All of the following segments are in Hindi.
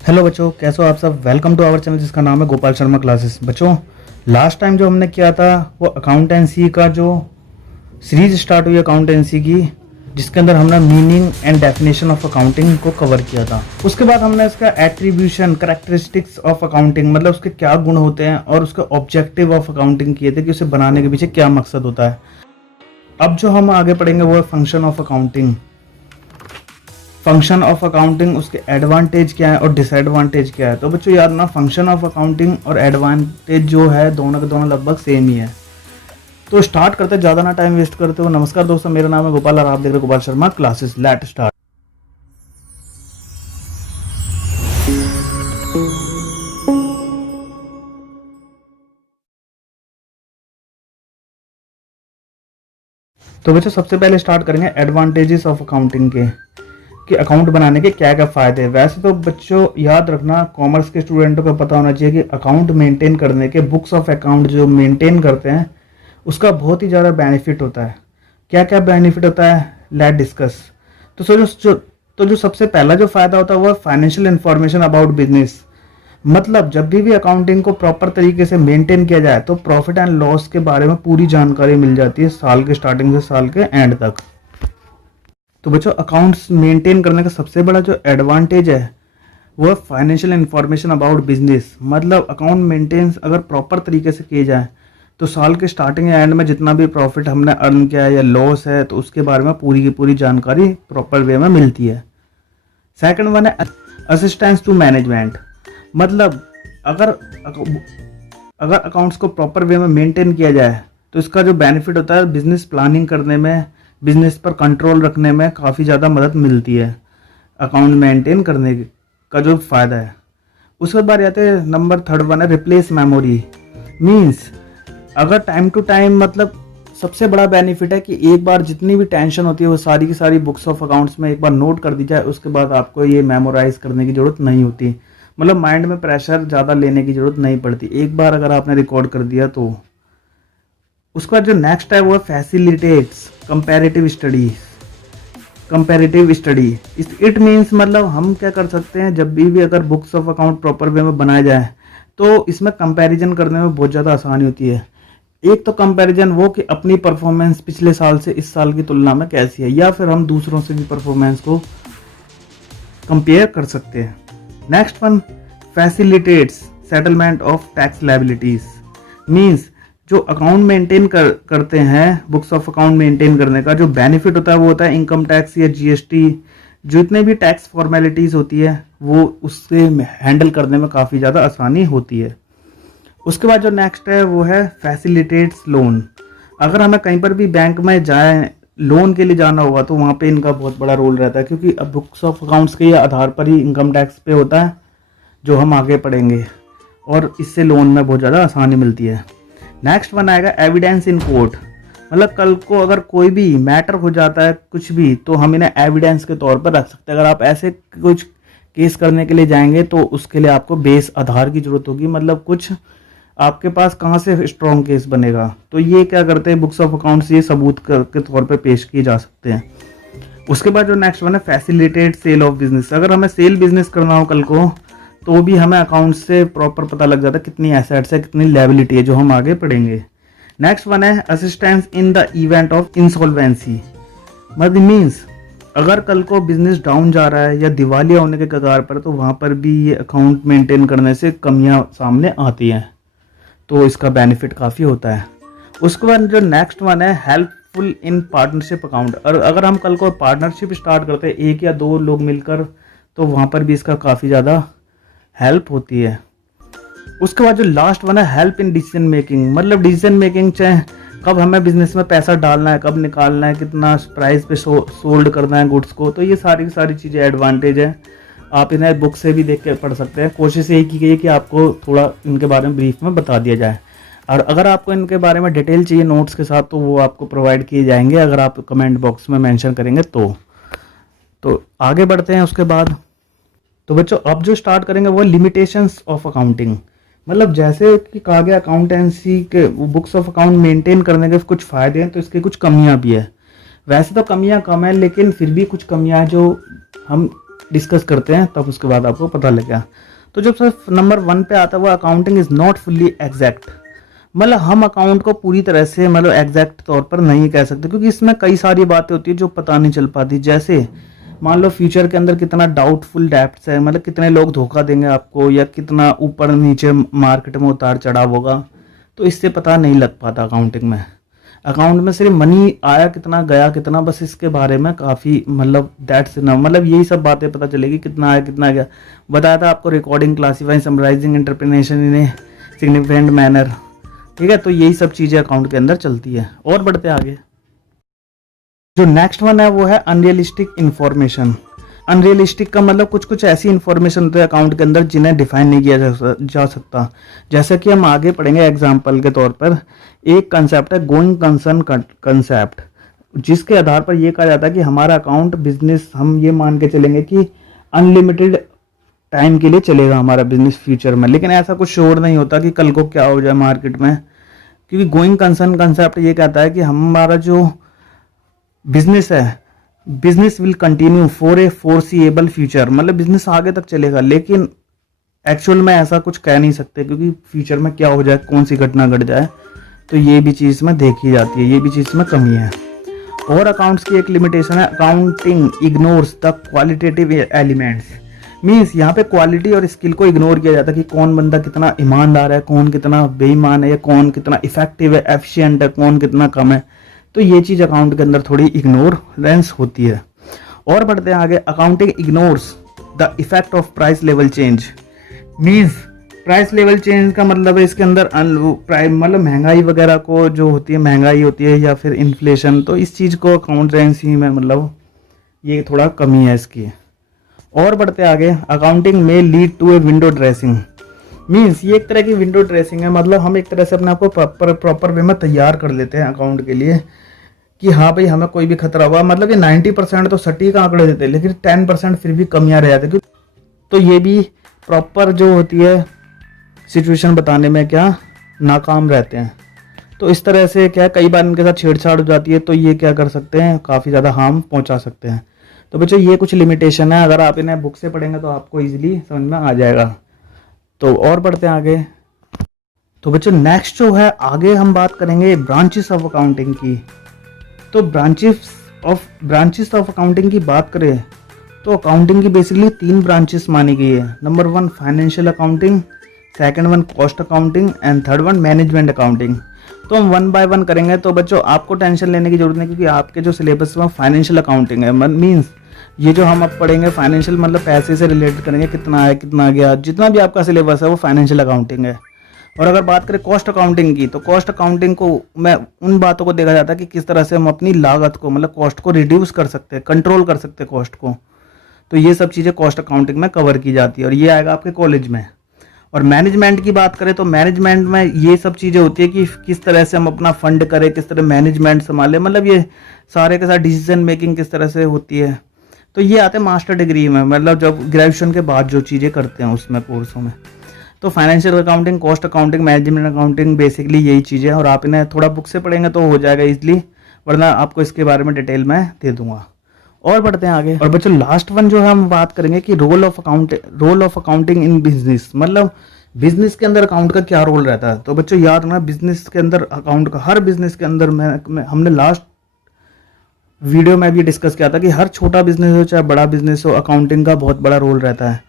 हेलो बच्चों, कैसे हो आप सब। वेलकम टू आवर चैनल जिसका नाम है गोपाल शर्मा क्लासेस। बच्चों, लास्ट टाइम जो हमने किया था वो अकाउंटेंसी का जो सीरीज स्टार्ट हुई अकाउंटेंसी की, जिसके अंदर हमने meaning and definition of accounting को कवर किया था। उसके बाद हमने इसका एट्रीब्यूशन, करेक्टरिस्टिक्स ऑफ अकाउंटिंग, मतलब उसके क्या गुण होते हैं और उसके ऑब्जेक्टिव ऑफ अकाउंटिंग किए थे कि उसे बनाने के पीछे क्या मकसद होता है। अब जो हम आगे पढ़ेंगे वो है function of accounting. Function of accounting, उसके एडवांटेज क्या है और डिसएडवांटेज क्या है। तो बच्चों याद ना, फंक्शन ऑफ अकाउंटिंग और एडवांटेज जो है दोनों के दोनों लगभग सेम ही है। तो स्टार्ट करते, ज़्यादा ना टाइम वेस्ट करते हुए। नमस्कार दोस्तों, मेरा नाम है गोपाल और आप देख रहे हो Gopal Sharma classes. Let start. तो बच्चों सबसे पहले स्टार्ट करेंगे एडवांटेजेस ऑफ अकाउंटिंग के, कि अकाउंट बनाने के क्या क्या फ़ायदे हैं। वैसे तो बच्चों याद रखना, कॉमर्स के स्टूडेंटों को पता होना चाहिए कि अकाउंट मेंटेन करने के, बुक्स ऑफ अकाउंट जो मेंटेन करते हैं उसका बहुत ही ज़्यादा बेनिफिट होता है। क्या क्या बेनिफिट होता है, लेट डिस्कस। तो जो सबसे पहला जो फ़ायदा होता है वो फाइनेंशियल इंफॉर्मेशन अबाउट बिजनेस। मतलब जब भी अकाउंटिंग को प्रॉपर तरीके से मेंटेन किया जाए तो प्रॉफिट एंड लॉस के बारे में पूरी जानकारी मिल जाती है, साल के स्टार्टिंग से साल के एंड तक। तो बच्चों अकाउंट्स मेंटेन करने का सबसे बड़ा जो एडवांटेज है वो है फाइनेंशियल इंफॉर्मेशन अबाउट बिजनेस। मतलब अकाउंट मेंटेन अगर प्रॉपर तरीके से किए जाए तो साल के स्टार्टिंग या एंड में जितना भी प्रॉफिट हमने अर्न किया है या लॉस है तो उसके बारे में पूरी की पूरी जानकारी प्रॉपर वे में मिलती है। सेकंड वन है असिस्टेंस टू मैनेजमेंट। मतलब अगर अगर अकाउंट्स को प्रॉपर वे में मेंटेन किया जाए तो इसका जो बेनिफिट होता है बिजनेस प्लानिंग करने में, बिजनेस पर कंट्रोल रखने में काफ़ी ज़्यादा मदद मिलती है अकाउंट मेंटेन करने का जो फ़ायदा है। उसके बाद आते हैं नंबर थर्ड वन है रिप्लेस मेमोरी। मीन्स अगर टाइम टू टाइम, मतलब सबसे बड़ा बेनिफिट है कि एक बार जितनी भी टेंशन होती है वो सारी की सारी बुक्स ऑफ अकाउंट्स में एक बार नोट कर दी जाए, उसके बाद आपको ये मेमोराइज करने की ज़रूरत नहीं होती। मतलब माइंड में प्रेशर ज़्यादा लेने की ज़रूरत नहीं पड़ती, एक बार अगर आपने रिकॉर्ड कर दिया तो। उसका जो नेक्स्ट है वो facilitates comparative studies. Comparative study it means, मतलब हम क्या कर सकते हैं, जब भी अगर books of account proper way में बनाया जाए तो इसमें कंपैरिजन करने में बहुत ज़्यादा आसानी होती है। एक तो कंपैरिजन वो कि अपनी परफॉर्मेंस पिछले साल से इस साल की तुलना में कैसी है, या फिर हम दूसरों से भी परफॉर्मेंस को कंपेयर कर सकते हैं। Next one facilitates settlement of tax liabilities. Means जो अकाउंट मेंटेन करते हैं, बुक्स ऑफ अकाउंट मेंटेन करने का जो बेनिफिट होता है वो होता है इनकम टैक्स या जीएसटी, जितने भी टैक्स फॉर्मेलिटीज़ होती है वो उससे हैंडल करने में काफ़ी ज़्यादा आसानी होती है। उसके बाद जो नेक्स्ट है वो है फैसिलिटेट्स लोन। अगर हमें कहीं पर भी बैंक में जाए, लोन के लिए जाना होगा तो वहाँ पे इनका बहुत बड़ा रोल रहता है, क्योंकि अब बुक्स ऑफ अकाउंट्स के आधार पर ही इनकम टैक्स पे होता है जो हम आगे पढ़ेंगे, और इससे लोन में बहुत ज़्यादा आसानी मिलती है। नेक्स्ट वन आएगा एविडेंस इन कोर्ट। मतलब कल को अगर कोई भी मैटर हो जाता है कुछ भी, तो हम इन्हें एविडेंस के तौर पर रख सकते हैं। अगर आप ऐसे कुछ केस करने के लिए जाएंगे तो उसके लिए आपको बेस आधार की ज़रूरत होगी, मतलब कुछ आपके पास कहाँ से स्ट्रॉन्ग केस बनेगा। तो ये क्या करते हैं बुक्स ऑफ अकाउंट्स, ये सबूत के तौर पर पेश किए जा सकते हैं। उसके बाद जो नेक्स्ट वन है फैसिलिटेट सेल ऑफ बिजनेस। अगर हमें सेल बिजनेस करना हो कल को तो भी हमें अकाउंट से प्रॉपर पता लग जाता है कितनी एसेट्स है, कितनी लायबिलिटी है, जो हम आगे पढ़ेंगे। नेक्स्ट वन है assistance in the event of insolvency. मतलब मीन्स अगर कल को बिजनेस डाउन जा रहा है या दिवालिया होने के कगार पर, तो वहाँ पर भी ये अकाउंट मेंटेन करने से कमियाँ सामने आती हैं, तो इसका बेनिफिट काफ़ी होता है। उसके बाद जो नेक्स्ट वन है हेल्पफुल इन पार्टनरशिप अकाउंट। और अगर हम कल को पार्टनरशिप स्टार्ट करते हैं एक या दो लोग मिलकर, तो वहाँ पर भी इसका काफ़ी ज़्यादा हेल्प होती है। उसके बाद जो लास्ट वन है हेल्प इन डिसीजन मेकिंग। मतलब डिसीजन मेकिंग, चाहे कब हमें बिजनेस में पैसा डालना है, कब निकालना है, कितना प्राइस पे सोल्ड करना है गुड्स को, तो ये सारी की सारी चीज़ें एडवांटेज है। आप इन्हें बुक से भी देख के पढ़ सकते हैं। कोशिश यही की गई है कि आपको थोड़ा इनके बारे में ब्रीफ में बता दिया जाए, और अगर आपको इनके बारे में डिटेल चाहिए नोट्स के साथ तो वो आपको प्रोवाइड किए जाएंगे अगर आप कमेंट बॉक्स में मेंशन करेंगे तो आगे बढ़ते हैं उसके बाद। तो बच्चों अब जो स्टार्ट करेंगे वो लिमिटेशंस ऑफ अकाउंटिंग। मतलब जैसे कि कहा गया अकाउंटेंसी के बुक्स ऑफ अकाउंट मेंटेन करने के कुछ फ़ायदे हैं तो इसके कुछ कमियां भी है। वैसे तो कमियां कम है, लेकिन फिर भी कुछ कमियां जो हम डिस्कस करते हैं, तब उसके बाद आपको पता लगेगा। तो जब सर नंबर 1 पे आता है वो accounting is not fully exact. मतलब हम अकाउंट को पूरी तरह से मतलब एग्जैक्ट तौर पर नहीं कह सकते, क्योंकि इसमें कई सारी बातें होती है जो पता नहीं चल पाती। जैसे मान लो फ्यूचर के अंदर कितना डाउटफुल डेप्ट्स है, मतलब कितने लोग धोखा देंगे आपको, या कितना ऊपर नीचे मार्केट में उतार चढ़ाव होगा, तो इससे पता नहीं लग पाता अकाउंटिंग में। अकाउंट में सिर्फ मनी आया कितना गया कितना, बस इसके बारे में काफ़ी मतलब दैट्स ना, मतलब यही सब बातें पता चलेगी, कितना आया कितना गया। बताया था आपको recording, classifying, summarising, interpretation in a significant manner. ठीक है, तो यही सब चीज़ें अकाउंट के अंदर चलती है। और बढ़ते आगे, जो नेक्स्ट वन है वो है अनरियलिस्टिक इन्फॉर्मेशन। अनरियलिस्टिक का मतलब कुछ कुछ ऐसी इन्फॉर्मेशन होती है अकाउंट के अंदर जिन्हें डिफाइन नहीं किया जा सकता। जैसे कि हम आगे पढ़ेंगे एग्जाम्पल के तौर पर, एक कंसेप्ट है गोइंग कंसर्न कंसेप्ट, जिसके आधार पर यह कहा जाता है कि हमारा अकाउंट बिजनेस, हम ये मान के चलेंगे कि अनलिमिटेड टाइम के लिए चलेगा हमारा बिजनेस फ्यूचर में, लेकिन ऐसा कुछ श्योर नहीं होता कि कल को क्या हो जाए मार्केट में। क्योंकि गोइंग कंसर्न कंसेप्ट ये कहता है कि हमारा जो बिजनेस है, business will continue for a foreseeable future, मतलब बिजनेस आगे तक चलेगा, लेकिन एक्चुअल में ऐसा कुछ कह नहीं सकते, क्योंकि फ्यूचर में क्या हो जाए, कौन सी घटना घट जाए, तो ये भी चीज़ में देखी जाती है, ये भी चीज़ में कमी है। और अकाउंट्स की एक लिमिटेशन है, accounting ignores the qualitative elements. Means यहाँ पे क्वालिटी और स्किल को इग्नोर किया जाता है कि कौन बंदा कितना ईमानदार है, कौन कितना बेईमान है, या कौन कितना इफेक्टिव है, एफिशिएंट है, कौन कितना कम है। तो ये चीज़ अकाउंट के अंदर थोड़ी इग्नोरेंस होती है। और बढ़ते हैं आगे, accounting ignores the effect of price level change. Means price level change का मतलब है इसके अंदर मतलब महंगाई वगैरह को, जो होती है महंगाई होती है या फिर इन्फ्लेशन, तो इस चीज़ को अकाउंटेंसी में मतलब ये थोड़ा कमी है इसकी। और बढ़ते आगे, अकाउंटिंग में lead to a window dressing. Means ये एक तरह की विंडो ड्रेसिंग है, मतलब हम एक तरह से अपने आप को प्रॉपर वे में तैयार कर लेते हैं अकाउंट के लिए कि हाँ भाई हमें कोई भी खतरा हुआ, मतलब ये 90% तो सटीक आंकड़े देते हैं, लेकिन 10% फिर भी कमियां रह जाती है। तो ये भी प्रॉपर जो होती है सिचुएशन बताने में क्या नाकाम रहते हैं। तो इस तरह से क्या कई बार इनके साथ छेड़छाड़ हो जाती है, तो ये क्या कर सकते हैं, काफ़ी ज़्यादा हार्म पहुंचा सकते हैं। तो बच्चों ये कुछ लिमिटेशन है, अगर आप इन्हें बुक से पढ़ेंगे तो आपको ईजिली समझ में आ जाएगा। तो और बढ़ते हैं आगे। तो बच्चों नेक्स्ट जो है, आगे हम बात करेंगे ब्रांचेस ऑफ अकाउंटिंग की। तो ब्रांचेस ऑफ अकाउंटिंग की बात करें तो अकाउंटिंग की बेसिकली 3 ब्रांचेस मानी गई है। Number 1 financial accounting, second 1 cost accounting and third 1 management accounting. तो हम 1 बाय 1 करेंगे। तो बच्चों आपको टेंशन लेने की जरूरत नहीं, क्योंकि आपके जो सिलेबस में फाइनेंशियल अकाउंटिंग है, मीन्स ये जो हम अब पढ़ेंगे फाइनेंशियल मतलब पैसे से रिलेटेड करेंगे, कितना आया कितना गया, जितना भी आपका सिलेबस है वो फाइनेंशियल अकाउंटिंग है। और अगर बात करें कॉस्ट अकाउंटिंग की, तो कॉस्ट अकाउंटिंग को मैं उन बातों को देखा जाता है कि किस तरह से हम अपनी लागत को मतलब कॉस्ट को रिड्यूस कर सकते हैं, कंट्रोल कर सकते हैं कॉस्ट को। तो ये सब चीज़ें कॉस्ट अकाउंटिंग में कवर की जाती है, और ये आएगा आपके कॉलेज में। और मैनेजमेंट की बात करें तो मैनेजमेंट में ये सब चीज़ें होती है कि किस तरह से हम अपना फंड करें, किस तरह मैनेजमेंट संभालें, मतलब ये सारे के साथ डिसीजन मेकिंग किस तरह से होती है। तो ये आते हैं मास्टर डिग्री में, मतलब जब ग्रेजुएशन के बाद जो चीज़ें करते हैं उसमें कोर्सों में। तो financial accounting, cost accounting, management accounting basically यही चीज़ें हैं, और आप इन्हें थोड़ा बुक से पढ़ेंगे तो हो जाएगा इजली, वरना आपको इसके बारे में डिटेल में दे दूंगा। और बढ़ते हैं आगे। और बच्चों लास्ट वन जो है हम बात करेंगे कि role of accounting in business, मतलब बिजनेस के अंदर अकाउंट का क्या रोल रहता है। तो बच्चों याद रखना, बिजनेस के अंदर अकाउंट का, हर बिजनेस के अंदर हमने लास्ट वीडियो में भी डिस्कस किया था कि हर छोटा बिजनेस हो चाहे बड़ा बिजनेस हो, अकाउंटिंग का बहुत बड़ा रोल रहता है।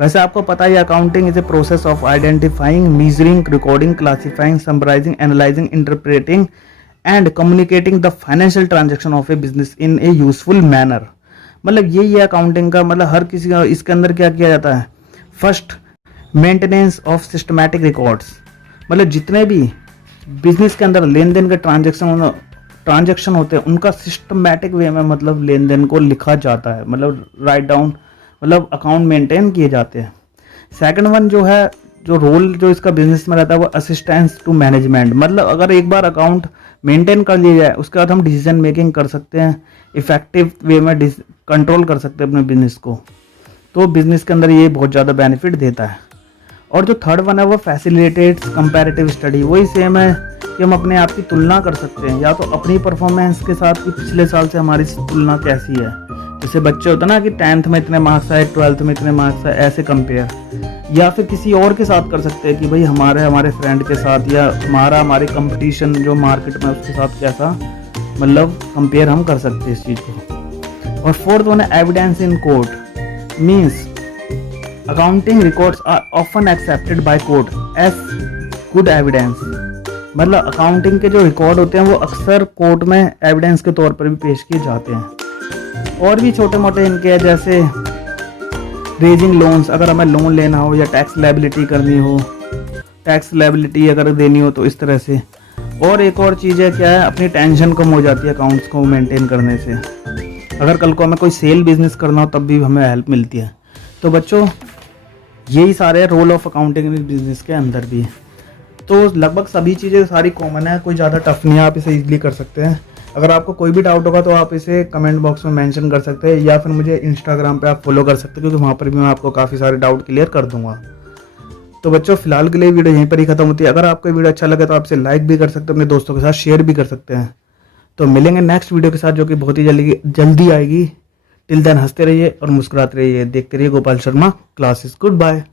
वैसे आपको पता है accounting is a process of identifying, measuring, recording, classifying, summarising, analysing, interpreting and communicating the financial transaction of a business in a useful manner. मतलब यही है अकाउंटिंग का, मतलब हर किसी का इसके अंदर क्या किया जाता है। First, maintenance of systematic records, मतलब जितने भी बिजनेस के अंदर लेन देन के ट्रांजेक्शन होते हैं उनका सिस्टमैटिक वे में मतलब लेन देन को लिखा जाता है, मतलब राइट डाउन, मतलब अकाउंट मेंटेन किए जाते हैं। सेकंड वन जो है, जो रोल जो इसका बिजनेस में रहता है वो असिस्टेंस टू मैनेजमेंट, मतलब अगर एक बार अकाउंट मेंटेन कर लिया जाए उसके बाद हम डिसीजन मेकिंग कर सकते हैं, इफेक्टिव वे में कंट्रोल कर सकते हैं अपने बिजनेस को। तो बिजनेस के अंदर ये बहुत ज़्यादा बेनिफिट देता है। और जो थर्ड वन है वो फैसिलिटेट्स कंपैरेटिव स्टडी, वही सेम है कि हम अपने आप की तुलना कर सकते हैं, या तो अपनी परफॉर्मेंस के साथ कि पिछले साल से हमारी तुलना कैसी है, जैसे बच्चे होते हैं ना कि 10th में इतने मार्क्स आए, 12th में इतने मार्क्स आए, ऐसे कंपेयर, या फिर किसी और के साथ कर सकते हैं कि भाई हमारे फ्रेंड के साथ या हमारे कंपटीशन जो मार्केट में उसके साथ कैसा, मतलब कंपेयर हम कर सकते हैं इस चीज़ को। और फोर्थ वन है evidence in court, means accounting records are often accepted by court as good evidence. मतलब अकाउंटिंग के जो रिकॉर्ड होते हैं वो अक्सर कोर्ट में एविडेंस के तौर पर भी पेश किए जाते हैं। और भी छोटे मोटे इनके हैं, जैसे रेजिंग लोन्स, अगर हमें लोन लेना हो या टैक्स लायबिलिटी करनी हो, टैक्स लायबिलिटी अगर देनी हो तो इस तरह से। और एक और चीज़ है क्या है, अपनी टेंशन कम हो जाती है अकाउंट्स को मेंटेन करने से। अगर कल को हमें कोई सेल बिजनेस करना हो तब भी हमें हेल्प मिलती है। तो बच्चों यही सारे रोल ऑफ अकाउंटिंग बिजनेस के अंदर भी है। तो लगभग सभी चीज़ें सारी कॉमन है, कोई ज़्यादा टफ नहीं है, आप इसे इजीली कर सकते हैं। अगर आपको कोई भी डाउट होगा तो आप इसे कमेंट बॉक्स में मेंशन कर सकते हैं, या फिर मुझे इंस्टाग्राम पे आप फॉलो कर सकते हैं, क्योंकि वहाँ पर भी मैं आपको काफ़ी सारे डाउट क्लियर कर दूंगा। तो बच्चों फिलहाल के लिए वीडियो यहीं पर ही खत्म होती है। अगर आपको वीडियो अच्छा लगे तो आप इसे लाइक भी कर सकते हैं, अपने दोस्तों के साथ शेयर भी कर सकते हैं। तो मिलेंगे नेक्स्ट वीडियो के साथ, जो कि बहुत ही जल्दी आएगी। टिल देन हंसते रहिए और मुस्कुराते रहिए, देखते रहिए Gopal Sharma classes. Good bye.